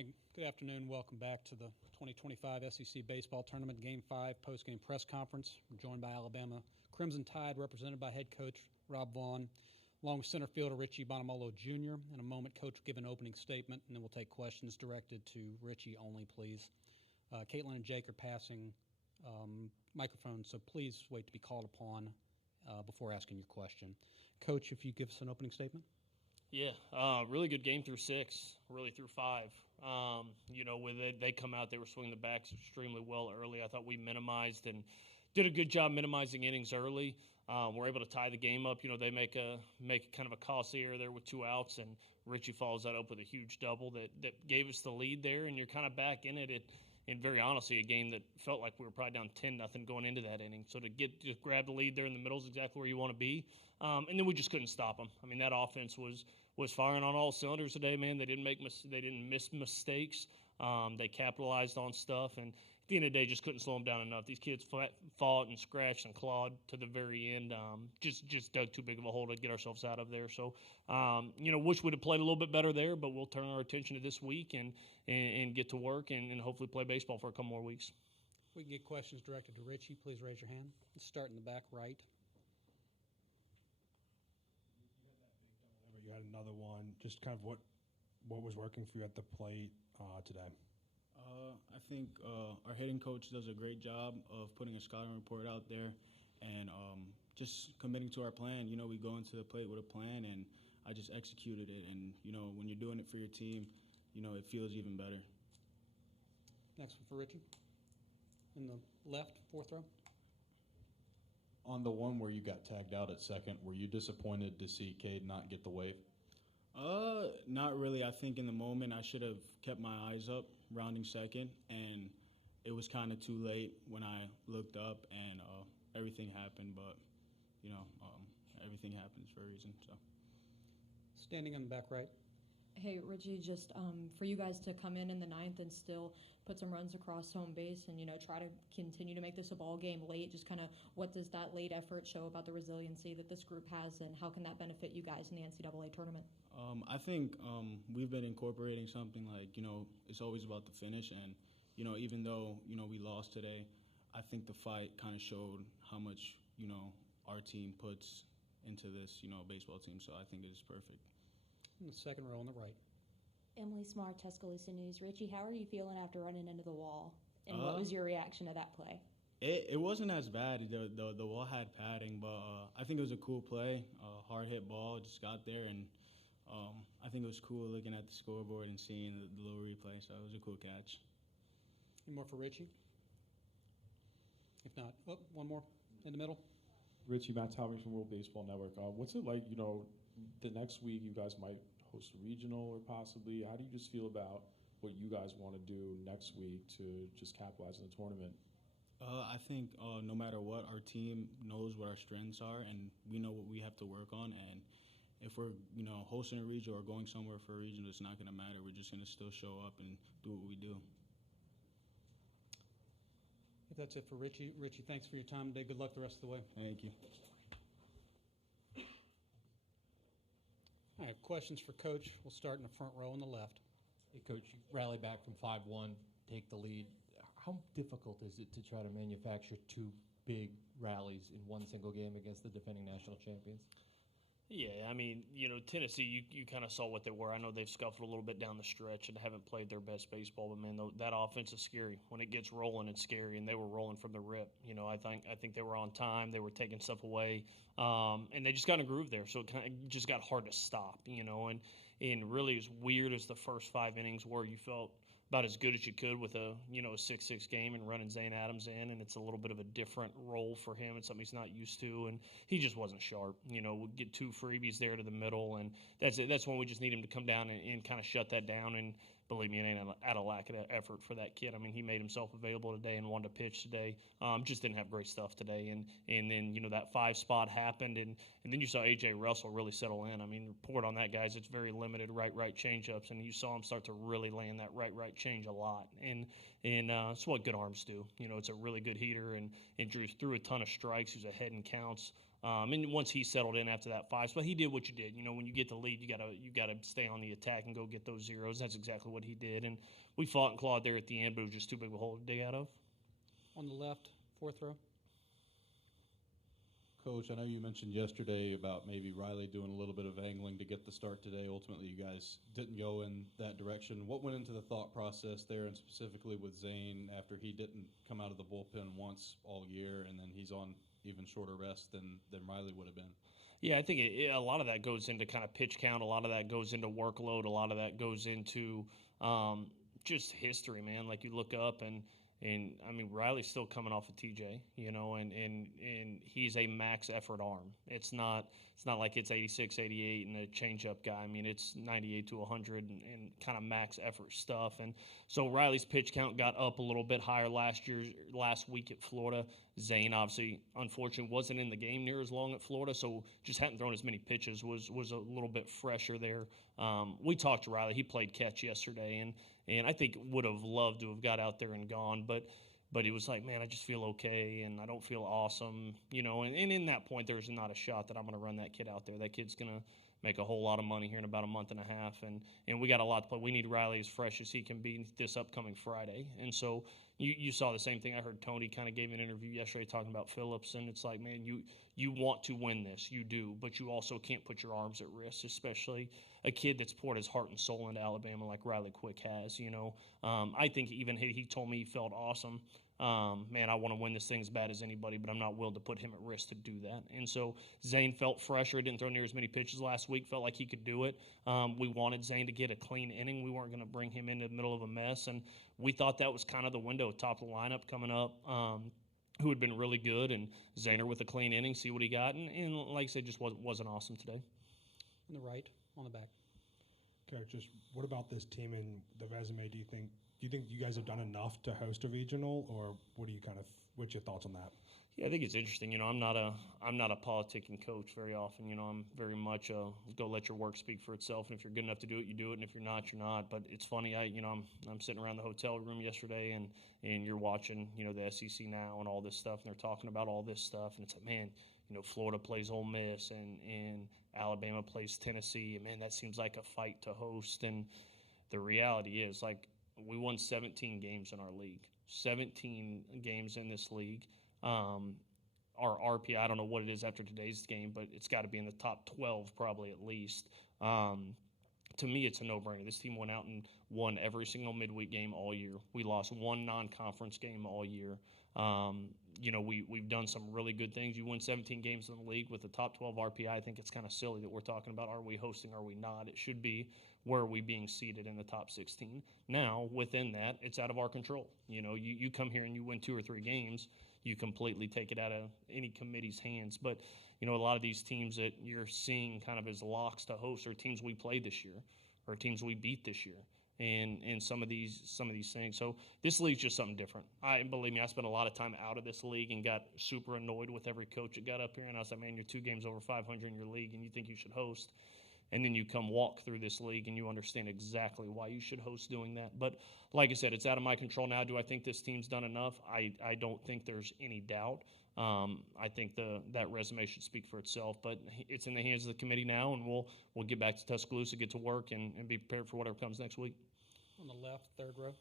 Hi, good afternoon. Welcome back to the 2025 SEC Baseball Tournament Game 5 post-game press conference. We're joined by Alabama Crimson Tide, represented by head coach Rob Vaughn, along with center fielder Richie Bonamolo Jr. In a moment, Coach will give an opening statement, and then we'll take questions directed to Richie only, please. Caitlin and Jake are passing microphones, so please wait to be called upon before asking your question. Coach, if you give us an opening statement. Yeah, really good game through 6, really through 5. When they come out, they were swinging the bats extremely well early. I thought we minimized and did a good job minimizing innings early. We're able to tie the game up. They make kind of a costly error there with 2 outs, and Richie follows that up with a huge double that gave us the lead there, and you're kind of back in it. And very honestly, a game that felt like we were probably down 10-0 going into that inning. So to grab the lead there in the middle is exactly where you want to be. And then we just couldn't stop them. I mean, that offense was firing on all cylinders today, man. They didn't miss mistakes. They capitalized on stuff, and at the end of the day, just couldn't slow them down enough. These kids fought and scratched and clawed to the very end. Just dug too big of a hole to get ourselves out of there. So, wish we'd have played a little bit better there, but we'll turn our attention to this week and get to work and hopefully play baseball for a couple more weeks. We can get questions directed to Richie. Please raise your hand. Let's start in the back right. You had another one. Just kind of what was working for you at the plate today? I think our hitting coach does a great job of putting a scouting report out there and just committing to our plan. We go into the plate with a plan, and I just executed it. And, when you're doing it for your team, it feels even better. Next one for Richie. In the left, fourth row. On the one where you got tagged out at second, were you disappointed to see Cade not get the wave? Not really. I think in the moment I should have kept my eyes up, rounding second, and it was kind of too late when I looked up and everything happened. But, everything happens for a reason. So, standing in the back right. Hey, Richie, just for you guys to come in the ninth and still put some runs across home base and, try to continue to make this a ball game late, just kind of what does that late effort show about the resiliency that this group has, and how can that benefit you guys in the NCAA tournament? I think we've been incorporating something like, it's always about the finish. And, even though, we lost today, I think the fight kind of showed how much, our team puts into this, baseball team. So I think it is perfect. In the second row on the right. Emily Smart, Tuscaloosa News. Richie, how are you feeling after running into the wall? And what was your reaction to that play? It wasn't as bad. The wall had padding, but I think it was a cool play. Hard hit ball, just got there, and I think it was cool looking at the scoreboard and seeing the little replay. So it was a cool catch. Any more for Richie? If not, one more in the middle. Richie, Matt Talbot from World Baseball Network. What's it like, the next week you guys might host a regional or possibly. How do you just feel about what you guys want to do next week to just capitalize on the tournament? I think no matter what, our team knows what our strengths are, and we know what we have to work on. And if we're, hosting a regional or going somewhere for a regional, it's not going to matter. We're just going to still show up and do what we do. If that's it for Richie. Richie, thanks for your time today. Good luck the rest of the way. Thank you. All right, questions for Coach. We'll start in the front row on the left. Hey, Coach, you rally back from 5-1, take the lead. How difficult is it to try to manufacture 2 big rallies in one single game against the defending national champions? Yeah, I mean, Tennessee, you kind of saw what they were. I know they've scuffled a little bit down the stretch and haven't played their best baseball, but, man, that offense is scary. When it gets rolling, it's scary, and they were rolling from the rip. I think they were on time. They were taking stuff away, and they just got in a groove there, so it kind of just got hard to stop, and really as weird as the first 5 innings were, you felt about as good as you could with a 6-6 game and running Zane Adams in, and it's a little bit of a different role for him. It's something he's not used to, and he just wasn't sharp. We'll get 2 freebies there to the middle, and that's it. That's when we just need him to come down and kind of shut that down. And believe me, it ain't out of lack of effort for that kid. I mean, he made himself available today and wanted to pitch today. Just didn't have great stuff today, and then that 5 spot happened, and then you saw A.J. Russell really settle in. I mean, report on that, guys. It's very limited right change ups, and you saw him start to really land that right change a lot. And And it's what good arms do. You know, it's a really good heater, and Drew threw a ton of strikes. He was ahead in counts. And once he settled in after that 5 spot, he did what you did. You know, when you get the lead, you gotta stay on the attack and go get those zeros. That's exactly what he did. And we fought and clawed there at the end, but it was just too big of a hole to dig out of. On the left, 4th row. Coach, I know you mentioned yesterday about maybe Riley doing a little bit of angling to get the start today. Ultimately, you guys didn't go in that direction. What went into the thought process there, and specifically with Zane after he didn't come out of the bullpen once all year, and then he's on even shorter rest than Riley would have been? Yeah, I think a lot of that goes into kind of pitch count. A lot of that goes into workload. A lot of that goes into just history, man. Like you look up and I mean, Riley's still coming off of TJ, you know, and he's a max effort arm. It's not like it's 86, 88 and a changeup guy. I mean, it's 98 to 100 and kind of max effort stuff. And so Riley's pitch count got up a little bit higher last week at Florida. Zane, obviously, unfortunately, wasn't in the game near as long at Florida, so just hadn't thrown as many pitches, was a little bit fresher there. We talked to Riley. He played catch yesterday, and I think would have loved to have got out there and gone, but he was like, man, I just feel okay, and I don't feel awesome, you know. And in that point, there's not a shot that I'm going to run that kid out there. That kid's going to make a whole lot of money here in about a month and a half, and we got a lot to play. We need Riley as fresh as he can be this upcoming Friday. And so you saw the same thing. I heard Tony kind of gave an interview yesterday talking about Phillips, and it's like, man, you want to win this, you do, but you also can't put your arms at risk, especially a kid that's poured his heart and soul into Alabama like Riley Quick has, you know. I think even he told me he felt awesome. Man, I want to win this thing as bad as anybody, but I'm not willing to put him at risk to do that. And so Zane felt fresher, didn't throw near as many pitches last week, felt like he could do it. We wanted Zane to get a clean inning. We weren't going to bring him into the middle of a mess, and we thought that was kind of the window, top of the lineup coming up, who had been really good, and Zaner with a clean inning, see what he got. And like I said, just wasn't awesome today. On the right, on the back. Coach, just what about this team and the resume? Do you think you guys have done enough to host a regional, or what's your thoughts on that? Yeah, I think it's interesting. You know, I'm not a politicking coach very often. You know, I'm very much go let your work speak for itself, and if you're good enough to do it, you do it, and if you're not, you're not. But it's funny. I'm sitting around the hotel room yesterday, and you're watching, you know, the SEC now and all this stuff, and they're talking about all this stuff, and it's like, man, you know, Florida plays Ole Miss, and Alabama plays Tennessee, and man, that seems like a fight to host. And the reality is, like, we won 17 games in our league. 17 games in this league. Our RPI, I don't know what it is after today's game, but it's got to be in the top 12 probably at least. To me, it's a no-brainer. This team went out and won every single midweek game all year. We lost one non-conference game all year. You know, we've done some really good things. You win 17 games in the league with the top 12 RPI. I think it's kind of silly that we're talking about, are we hosting, are we not? It should be, where are we being seated in the top 16? Now, within that, it's out of our control. You know, you come here and you win 2 or 3 games, you completely take it out of any committee's hands. But, you know, a lot of these teams that you're seeing kind of as locks to host are teams we played this year or teams we beat this year. And some of these things. So this league's just something different. Believe me, I spent a lot of time out of this league and got super annoyed with every coach that got up here. And I was like, man, you're 2 games over 500 in your league, and you think you should host. And then you come walk through this league and you understand exactly why you should host doing that. But like I said, it's out of my control now. Do I think this team's done enough? I don't think there's any doubt. I think that resume should speak for itself, but it's in the hands of the committee now, and we'll get back to Tuscaloosa, get to work, and be prepared for whatever comes next week. On the left, 3rd row.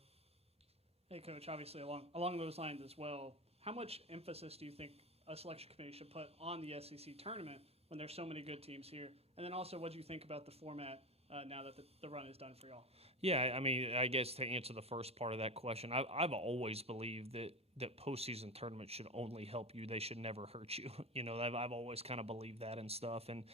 Hey, Coach, obviously along those lines as well, how much emphasis do you think a selection committee should put on the SEC tournament when there's so many good teams here? And then also, what do you think about the format now that the run is done for y'all? Yeah, I mean, I guess to answer the first part of that question, I've always believed that postseason tournaments should only help you. They should never hurt you. You know, I've always kind of believed that and stuff. And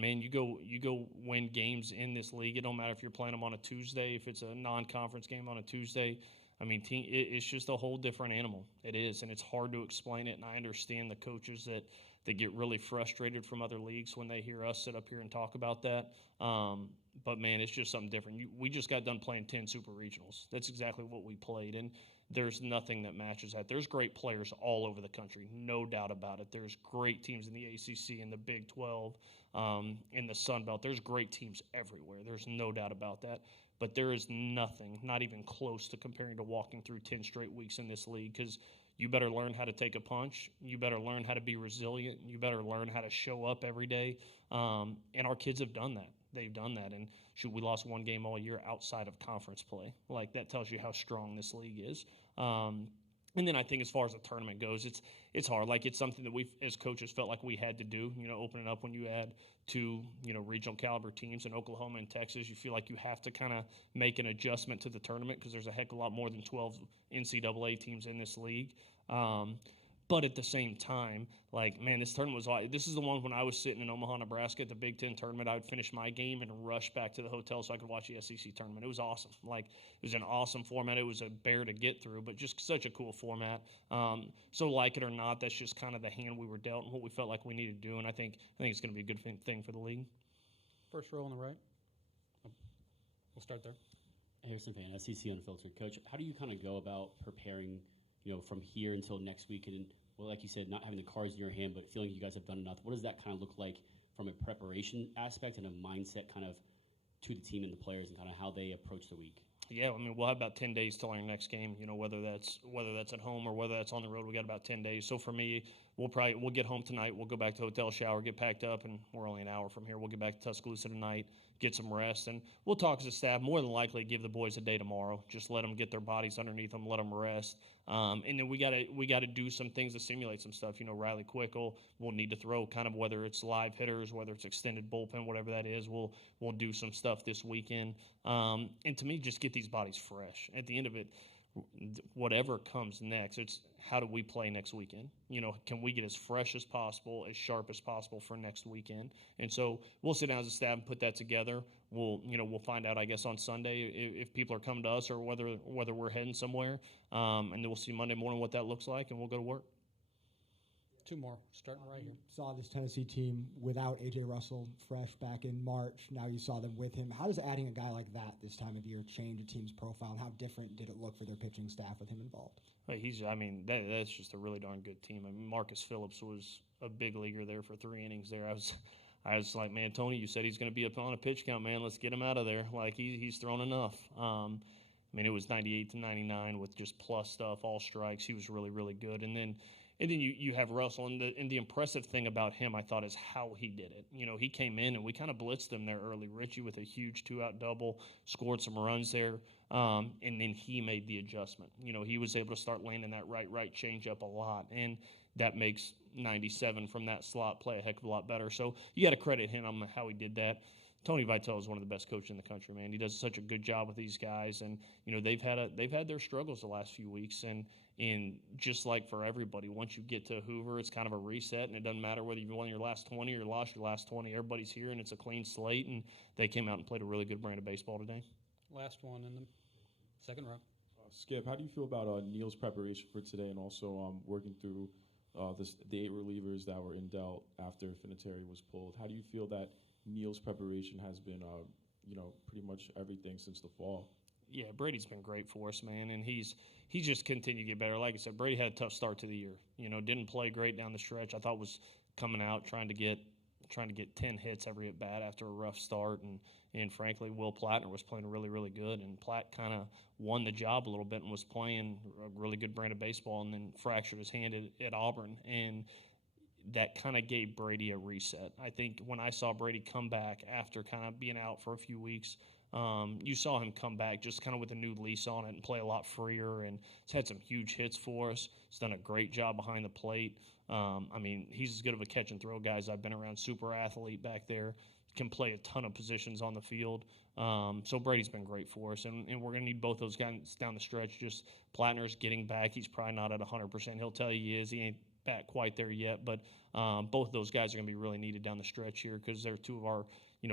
man, you go win games in this league. It don't matter if you're playing them on a Tuesday, if it's a non-conference game on a Tuesday. I mean, it's just a whole different animal. It is, and it's hard to explain it. And I understand the coaches that get really frustrated from other leagues when they hear us sit up here and talk about that. But, man, it's just something different. We just got done playing 10 super regionals. That's exactly what we played, and there's nothing that matches that. There's great players all over the country, no doubt about it. There's great teams in the ACC, in the Big 12, in the Sun Belt. There's great teams everywhere. There's no doubt about that. but there is nothing, not even close to comparing to walking through 10 straight weeks in this league, because you better learn how to take a punch. You better learn how to be resilient. You better learn how to show up every day. And our kids have done that. They've done that. And shoot, we lost one game all year outside of conference play. Like, that tells you how strong this league is. And then I think as far as the tournament goes, it's hard. Like, it's something that we as coaches felt like we had to do. Open it up when you add two regional caliber teams in Oklahoma and Texas. You feel like you have to kind of make an adjustment to the tournament because there's a heck of a lot more than 12 NCAA teams in this league. But at the same time, like, man, this tournament was – this is the one when I was sitting in Omaha, Nebraska at the Big Ten tournament. I would finish my game and rush back to the hotel so I could watch the SEC tournament. It was awesome. Like, it was an awesome format. It was a bear to get through, but just such a cool format. So like it or not, that's just kind of the hand we were dealt and what we felt like we needed to do, and I think it's going to be a good thing for the league. First row on the right. We'll start there. Harrison Fan, SEC Unfiltered. Coach, how do you kind of go about preparing, from here until next week? And, well, like you said, not having the cards in your hand, but feeling you guys have done enough. What does that kind of look like from a preparation aspect and a mindset kind of to the team and the players and kind of how they approach the week? Yeah, I mean, we'll have about 10 days till our next game, whether that's at home or whether that's on the road. We got about 10 days. So for me, we'll get home tonight. We'll go back to the hotel, shower, get packed up, and we're only an hour from here. We'll get back to Tuscaloosa tonight, get some rest, and we'll talk as a staff. More than likely, give the boys a day tomorrow. Just let them get their bodies underneath them, let them rest, and then we got to do some things to simulate some stuff. Riley Quickle will need to throw, kind of whether it's live hitters, whether it's extended bullpen, whatever that is. We'll do some stuff this weekend, and to me, just get these bodies fresh. At the end of it, whatever comes next, it's how do we play next weekend? Can we get as fresh as possible, as sharp as possible for next weekend? And so we'll sit down as a staff and put that together. We'll find out, I guess, on Sunday if people are coming to us or whether we're heading somewhere. And then we'll see Monday morning what that looks like, and we'll go to work. Two more, starting right here. Saw this Tennessee team without A.J. Russell fresh back in March. Now you saw them with him. How does adding a guy like that this time of year change a team's profile, and how different did it look for their pitching staff with him involved? That's just a really darn good team. Marcus Phillips was a big leaguer there for 3 innings there. I was like, man, Tony, you said he's going to be up on a pitch count, man. Let's get him out of there. Like, he's thrown enough. It was 98 to 99 with just plus stuff, all strikes. He was really, really good. And then you have Russell, and the impressive thing about him, I thought, is how he did it. He came in, and we kind of blitzed him there early. Richie with a huge 2-out double, scored some runs there, and then he made the adjustment. He was able to start landing that right changeup a lot, and that makes 97 from that slot play a heck of a lot better. So you got to credit him on how he did that. Tony Vitello is one of the best coaches in the country, man. He does such a good job with these guys, and they've had their struggles the last few weeks, and just like for everybody, once you get to Hoover, it's kind of a reset, and it doesn't matter whether you've won your last 20 or lost your last 20. Everybody's here, and it's a clean slate, and they came out and played a really good brand of baseball today. Last one in the second row. Skip, how do you feel about Neil's preparation for today, and also working through the 8 relievers that were in dealt after Finateri was pulled? How do you feel that Neil's preparation has been, pretty much everything since the fall? Yeah, Brady's been great for us, man, and he's just continued to get better. Like I said, Brady had a tough start to the year. Didn't play great down the stretch. I thought was coming out trying to get 10 hits every at bat after a rough start, and frankly, Will Plattner was playing really, really good, and Platt kind of won the job a little bit and was playing a really good brand of baseball, and then fractured his hand at Auburn, and that kind of gave Brady a reset. I think when I saw Brady come back after kind of being out for a few weeks, you saw him come back just kind of with a new lease on it and play a lot freer, and he's had some huge hits for us. He's done a great job behind the plate. He's as good of a catch and throw guy as I've been around. Super athlete back there, can play a ton of positions on the field. So Brady's been great for us, and we're going to need both those guys down the stretch. Just Plattner's getting back. He's probably not at 100%. He'll tell you he is. He ain't back quite there yet, but both of those guys are going to be really needed down the stretch here because they're two of our,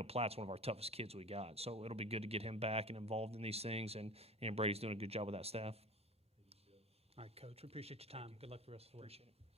Platt's one of our toughest kids we got. So it'll be good to get him back and involved in these things, and Brady's doing a good job with that staff. All right, Coach, we appreciate your time. Good luck the rest of the week. Appreciate it.